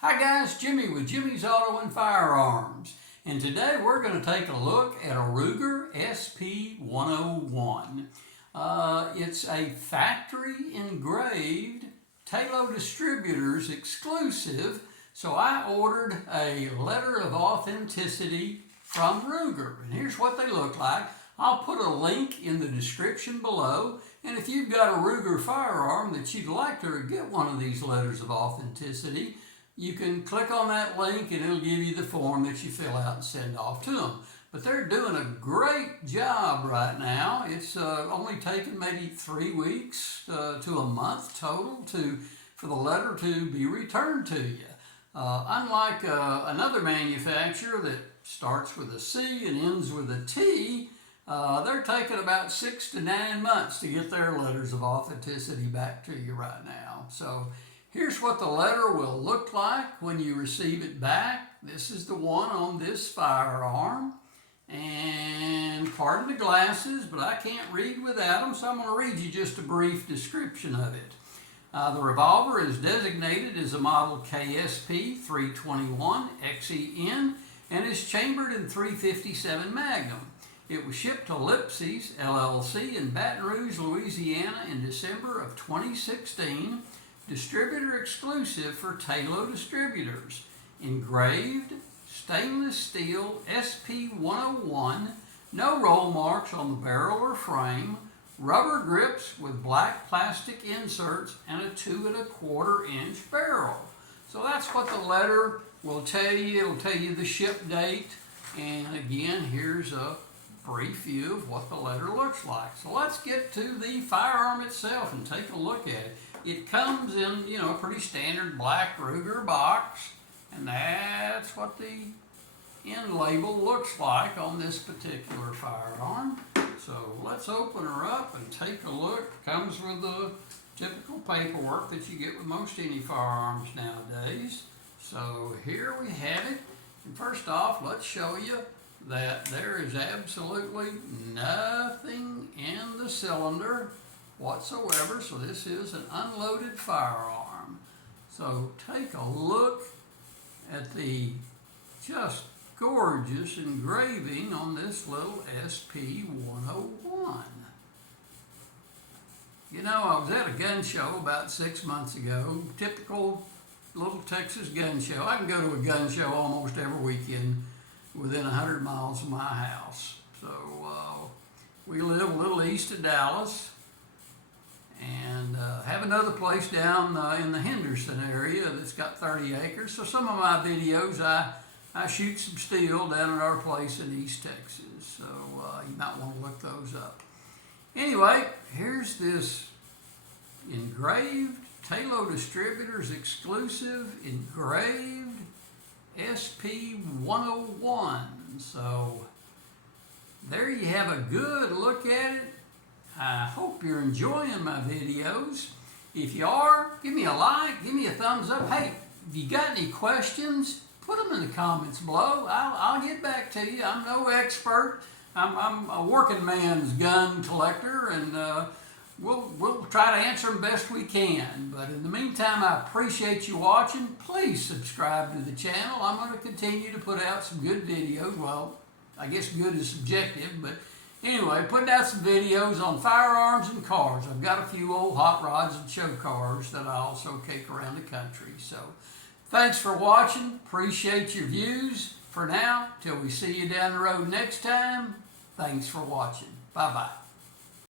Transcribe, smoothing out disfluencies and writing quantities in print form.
Hi guys, Jimmy with Jimmy's Auto and Firearms, and today we're going to take a look at a Ruger SP101. It's a factory engraved Talo Distributors exclusive, so I ordered a letter of authenticity from Ruger, and here's what they look like. I'll put a link in the description below, and if you've got a Ruger firearm that you'd like to get one of these letters of authenticity, you can click on that link and it'll give you the form that you fill out and send off to them. But they're doing a great job right now. It's only taken maybe 3 weeks to a month total for the letter to be returned to you. Unlike another manufacturer that starts with a C and ends with a T, they're taking about 6 to 9 months to get their letters of authenticity back to you right now. So here's what the letter will look like when you receive it back. This is the one on this firearm. And pardon the glasses, but I can't read without them, so I'm going to read you just a brief description of it. The revolver is designated as a model KSP 321 XEN and is chambered in .357 Magnum. It was shipped to Lipsy's LLC in Baton Rouge, Louisiana in December of 2016. Distributor exclusive for Talo Distributors. Engraved, stainless steel SP101, no roll marks on the barrel or frame, rubber grips with black plastic inserts, and a 2 1/4 inch barrel. So that's what the letter will tell you. It'll tell you the ship date, and again, here's a brief view of what the letter looks like. So let's get to the firearm itself and take a look at it. It comes in, a pretty standard black Ruger box, and that's what the end label looks like on this particular firearm. So let's open her up and take a look. Comes with the typical paperwork that you get with most any firearms nowadays. So here we have it. And first off, let's show you that there is absolutely nothing in the cylinder whatsoever, so this is an unloaded firearm. So take a look at the just gorgeous engraving on this little SP101. I was at a gun show about 6 months ago, typical little Texas gun show. I can go to a gun show almost every weekend within 100 miles of my house. So we live a little east of Dallas, and have another place down in the Henderson area that's got 30 acres. So some of my videos, I shoot some steel down at our place in East Texas. So you might want to look those up. Anyway, here's this engraved Talo Distributors exclusive engraved SP101. So there you have a good look at it. I hope you're enjoying my videos. If you are, give me a like, give me a thumbs up. Hey, if you got any questions, put them in the comments below. I'll get back to you. I'm no expert. I'm a working man's gun collector, and we'll try to answer them best we can. But in the meantime, I appreciate you watching. Please subscribe to the channel. I'm going to continue to put out some good videos. Well, I guess good is subjective, but anyway, putting out some videos on firearms and cars. I've got a few old hot rods and show cars that I also take around the country. So thanks for watching. Appreciate your views. For now, till we see you down the road next time, thanks for watching. Bye-bye.